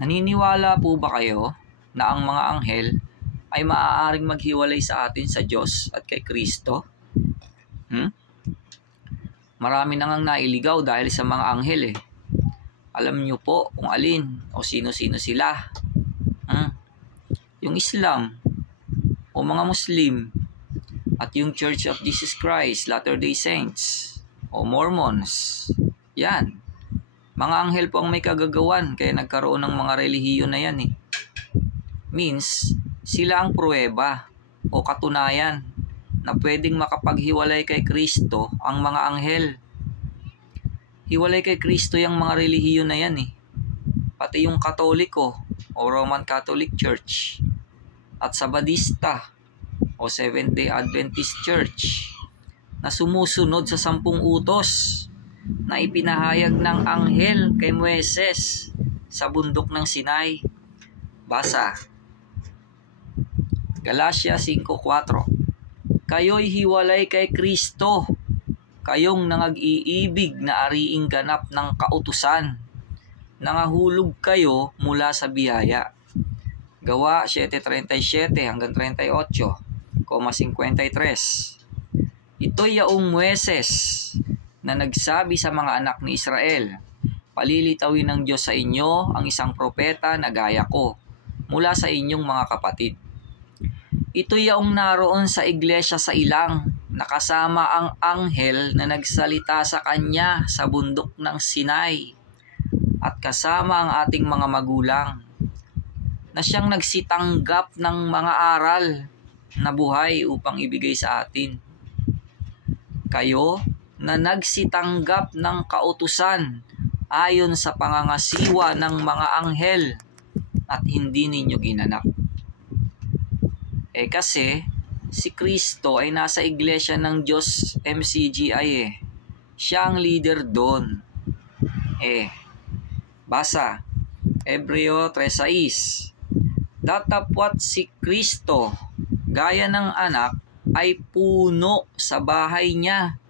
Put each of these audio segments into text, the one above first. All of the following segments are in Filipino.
Naniniwala po ba kayo na ang mga anghel ay maaaring maghiwalay sa atin sa Diyos at kay Kristo? Marami nang nailigaw dahil sa mga anghel eh. Alam niyo po kung alin o sino-sino sila. Yung Islam o mga Muslim at yung Church of Jesus Christ, Latter-day Saints o Mormons. Yan. Mga anghel po ang may kagagawan kaya nagkaroon ng mga relihiyon na yan eh. Means, sila ang pruweba o katunayan na pwedeng makapaghiwalay kay Kristo ang mga anghel. Hiwalay kay Kristo yung mga relihiyon na yan eh. Pati yung Katoliko o Roman Catholic Church at Sabadista o Seventh-day Adventist Church na sumusunod sa 10 utos na ipinahayag ng anghel kay Moises sa bundok ng Sinai. Basa. Galatia 5:4. Kayo'y hiwalay kay Kristo, kayong nangag-iibig na ariing ganap ng kautusan. Nangahulog kayo mula sa biyaya. Gawa 7:37 hanggang 38:53. Ito'y yaong Moises na nagsabi sa mga anak ni Israel, palilitawin ng Diyos sa inyo ang isang propeta na gaya ko mula sa inyong mga kapatid. Ito yaong naroon sa iglesia sa ilang, nakasama ang anghel na nagsalita sa kanya sa bundok ng Sinai, at kasama ang ating mga magulang, na siyang nagsitanggap ng mga aral na buhay upang ibigay sa atin. Kayo na nagsitanggap ng kautusan ayon sa pangangasiwa ng mga anghel at hindi ninyo ginanap. Kasi si Kristo ay nasa iglesia ng Diyos MCGI eh. Siya ang leader doon. Basa. Hebreo 3:6. Datapwat si Kristo gaya ng anak ay puno sa bahay niya,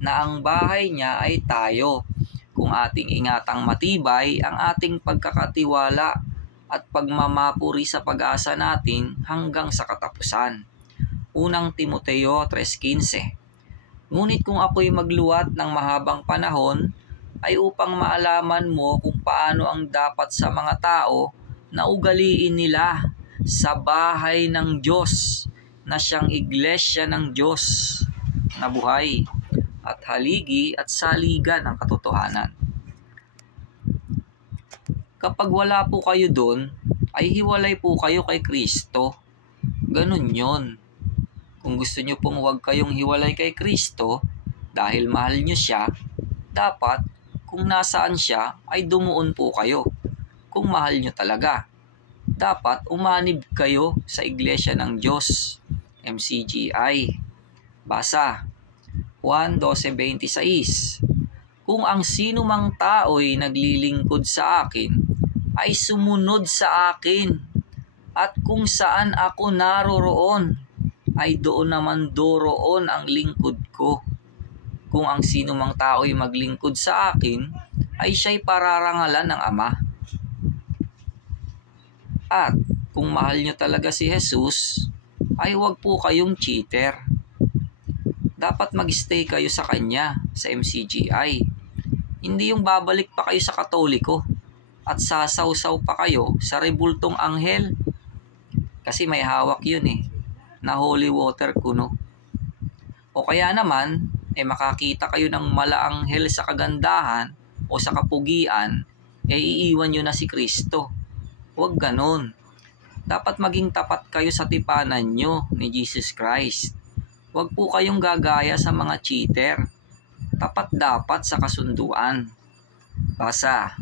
na ang bahay niya ay tayo, kung ating ingatang matibay ang ating pagkakatiwala at pagmamapuri sa pag-asa natin hanggang sa katapusan. Unang Timoteo 3:15. Ngunit kung ako'y magluwat ng mahabang panahon, ay upang maalaman mo kung paano ang dapat sa mga tao na ugaliin nila sa bahay ng Diyos, na siyang iglesia ng Diyos na buhay at haligi at saligan ng katotohanan. Kapag wala po kayo doon, ay hiwalay po kayo kay Kristo. Ganun yun. Kung gusto nyo pong huwag kayong hiwalay kay Kristo dahil mahal nyo siya, dapat kung nasaan siya ay dumuon po kayo. Kung mahal nyo talaga, dapat umanib kayo sa iglesia ng Diyos, MCGI. Basa. Juan 12:26. Kung ang sino mang tao'y naglilingkod sa akin, ay sumunod sa akin, at kung saan ako naroroon, ay doon naman doroon ang lingkod ko. Kung ang sino mang tao'y maglingkod sa akin, ay siya'y pararangalan ng Ama. At kung mahal nyo talaga si Jesus, ay huwag po kayong cheater. Dapat mag-stay kayo sa kanya sa MCGI. Hindi yung babalik pa kayo sa Katoliko at sasawsaw pa kayo sa rebultong anghel. Kasi may hawak yun na holy water kuno. O kaya naman, makakita kayo ng malaanghel sa kagandahan o sa kapugian, iiwan nyo na si Kristo. Huwag ganon. Dapat maging tapat kayo sa tipanan nyo ni Jesus Christ. Huwag po kayong gagaya sa mga cheater. Tapat dapat sa kasunduan. Basa.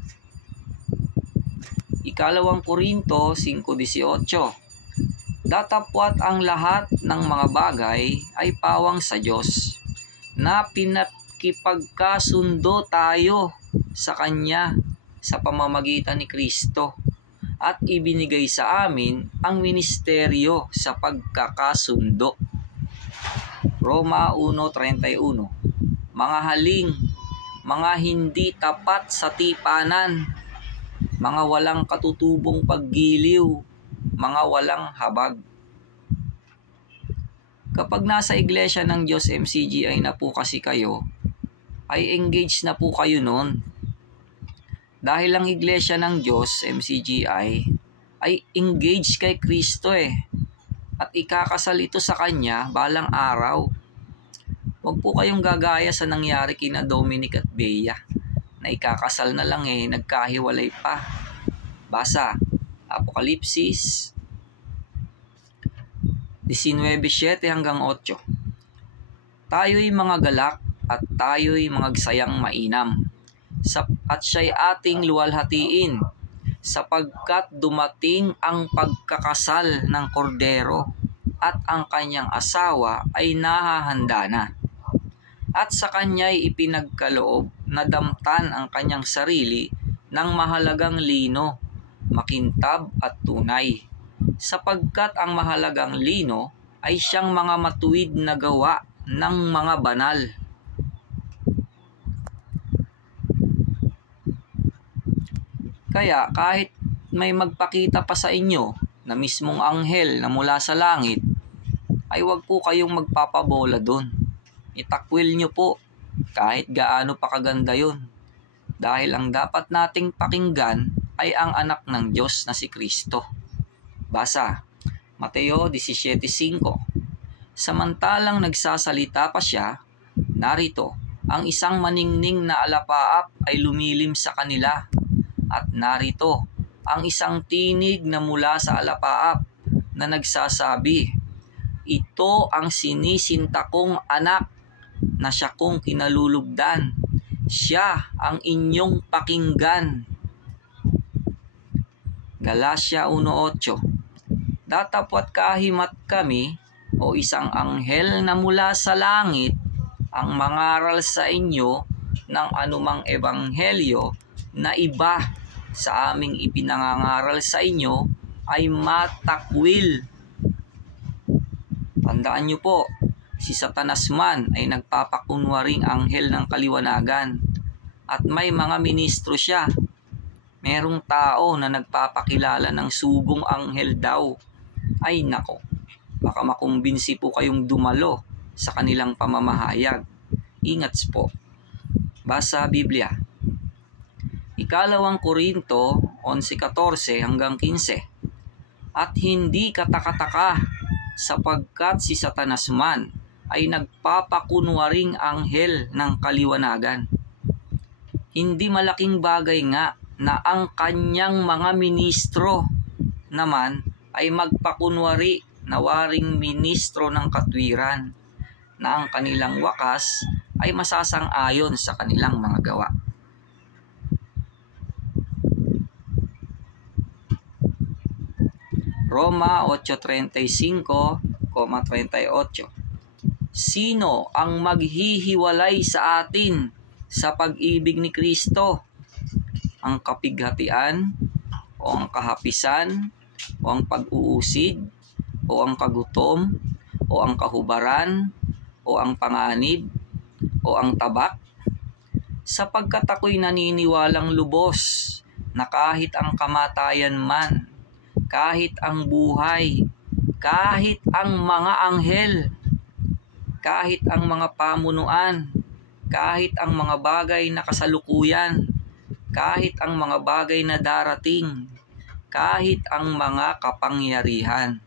2 Korinto 5:18. Datapwat ang lahat ng mga bagay ay pawang sa Diyos, na pinakipagkasundo tayo sa Kanya sa pamamagitan ni Kristo, at ibinigay sa amin ang ministeryo sa pagkakasundo. Roma 1:31. Mga haling, mga hindi tapat sa tipanan, mga walang katutubong paggiliw, mga walang habag. Kapag nasa iglesia ng Diyos MCGI na po kasi kayo, ay engage na po kayo nun. Dahil ang iglesia ng Diyos MCGI ay engage kay Kristo at ikakasal ito sa Kanya balang araw. Huwag po kayong gagaya sa nangyari kina Dominic at Bea na ikakasal na lang nagkahiwalay pa. Basa, Apokalipsis 19:7 hanggang 8. Tayo'y mga galak at tayo'y magsayang mainam, at siya'y ating luwalhatiin, sapagkat dumating ang pagkakasal ng kordero, at ang kanyang asawa ay nahahanda na. At sa kanya'y ipinagkaloob na damtan ang kanyang sarili ng mahalagang lino, makintab at tunay, sapagkat ang mahalagang lino ay siyang mga matuwid na gawa ng mga banal. Kaya kahit may magpakita pa sa inyo na mismong anghel na mula sa langit, ay huwag po kayong magpapabola doon. Itakwil nyo po kahit gaano pa kaganda yun. Dahil ang dapat nating pakinggan ay ang anak ng Diyos na si Kristo. Basa, Mateo 17:5. Samantalang nagsasalita pa siya, narito, ang isang maningning na alapaap ay lumilim sa kanila. At narito, ang isang tinig na mula sa alapaap na nagsasabi, ito ang sinisinta kong anak na siya kong kinalulugdan. Siya ang inyong pakinggan. Galatia 1:8. Datapwat kahimat kami o isang anghel na mula sa langit ang mangaral sa inyo ng anumang ebanghelyo na iba sa aming ipinangangaral sa inyo ay matakwil. Tandaan nyo po, si Satanas man ay nagpapakunwaring anghel ng kaliwanagan at may mga ministro siya. Merong tao na nagpapakilala ng sugong anghel daw. Ay nako, baka makumbinsi po kayong dumalo sa kanilang pamamahayag. Ingat po. Basa Biblia. Ikalawang Korinto 11:14 hanggang 15. At hindi katakataka, sapagkat si Satanas man ay nagpapakunwaring anghel ng kaliwanagan. Hindi malaking bagay nga na ang kanyang mga ministro naman ay magpakunwari na waring ministro ng katwiran, na ang kanilang wakas ay masasang-ayon sa kanilang mga gawa. Roma 8:35-38. Sino ang maghihiwalay sa atin sa pag-ibig ni Kristo? Ang kapighatian o ang kahapisan o ang pag-uusid o ang kagutom o ang kahubaran o ang panganib o ang tabak? Sapagkat ako'y naniniwalang lubos na kahit ang kamatayan man, kahit ang buhay, kahit ang mga anghel, kahit ang mga pamunuan, kahit ang mga bagay na kasalukuyan, kahit ang mga bagay na darating, kahit ang mga kapangyarihan,